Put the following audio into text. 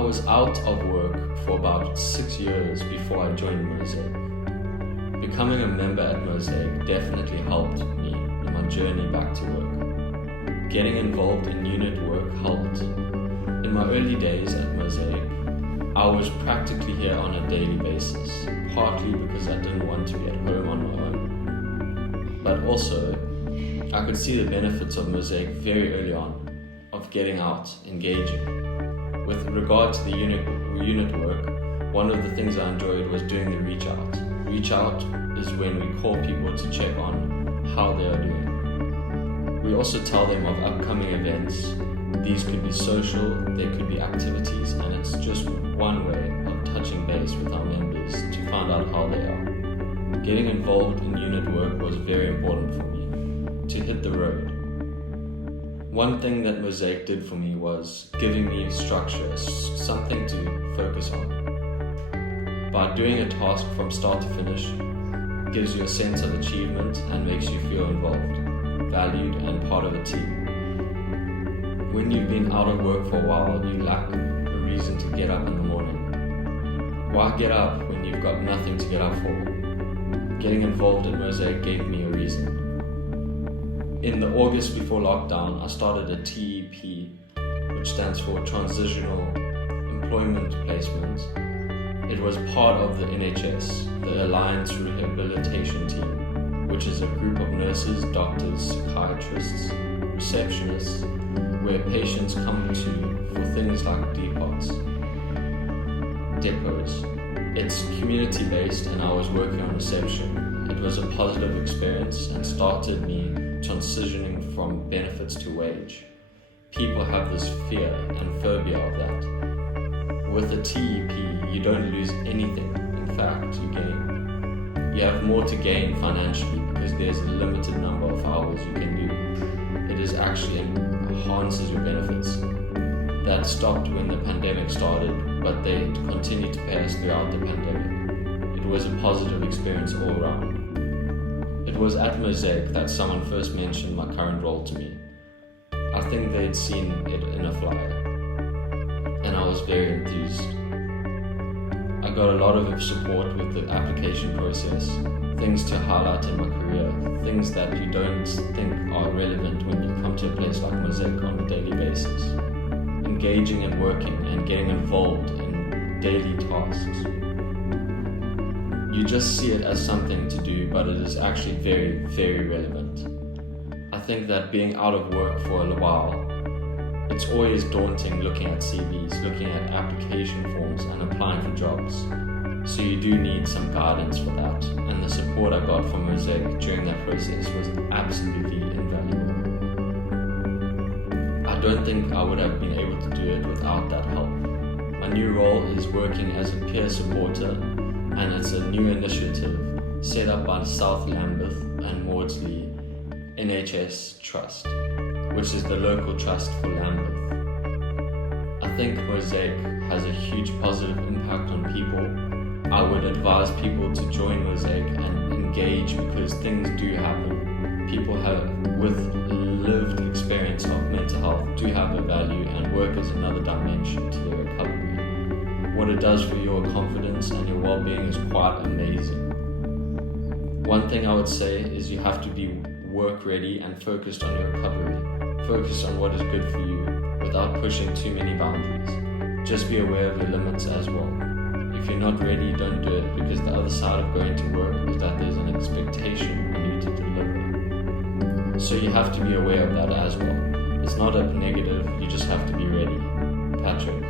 I was out of work for about 6 years before I joined Mosaic. Becoming a member at Mosaic definitely helped me in my journey back to work. Getting involved in unit work helped. In my early days at Mosaic, I was practically here on a daily basis, partly because I didn't want to be at home on my own, but also I could see the benefits of Mosaic very early on, of getting out, engaging. With regard to the unit work, one of the things I enjoyed was doing the reach out. Reach out is when we call people to check on how they are doing. We also tell them of upcoming events. These could be social, they could be activities, and it's just one way of touching base with our members to find out how they are. Getting involved in unit work was very important for me, to hit the road. One thing that Mosaic did for me was giving me structure, something to focus on. By doing a task from start to finish, gives you a sense of achievement and makes you feel involved, valued and part of a team. When you've been out of work for a while, you lack a reason to get up in the morning. Why get up when you've got nothing to get up for? Getting involved in Mosaic gave me a reason. In the August before lockdown, I started a TEP, which stands for Transitional Employment Placements. It was part of the NHS, the Alliance Rehabilitation Team, which is a group of nurses, doctors, psychiatrists, receptionists, where patients come to for things like depots. It's community-based and I was working on reception. It was a positive experience and started me transitioning from benefits to wage. People have this fear and phobia of that. With a TEP, you don't lose anything. In fact, you gain. You have more to gain financially because there's a limited number of hours you can do. It is actually enhances your benefits. That stopped when the pandemic started, but they continued to pay us throughout the pandemic. It was a positive experience all around. It was at Mosaic that someone first mentioned my current role to me. I think they'd seen it in a flyer, and I was very enthused. I got a lot of support with the application process, things to highlight in my career, things that you don't think are relevant when you come to a place like Mosaic on a daily basis. Engaging and working and getting involved in daily tasks. You just see it as something to do, but it is actually very, very relevant. I think that being out of work for a while, it's always daunting looking at CVs, looking at application forms and applying for jobs. So you do need some guidance for that, and the support I got from Mosaic during that process was absolutely invaluable. I don't think I would have been able to do it without that help. My new role is working as a peer supporter, and it's a new initiative set up by South Lambeth and Maudsley NHS Trust, which is the local trust for Lambeth. I think Mosaic has a huge positive impact on people. I would advise people to join Mosaic and engage because things do happen. People with lived experience of mental health do have a value, and work is another dimension to their recovery. What it does for your confidence and your well-being is quite amazing. One thing I would say is you have to be work ready and focused on your recovery. Focus on what is good for you without pushing too many boundaries. Just be aware of your limits as well. If you're not ready, don't do it, because the other side of going to work is that there's an expectation on you to deliver. So you have to be aware of that as well. It's not a negative, you just have to be ready. Patrick.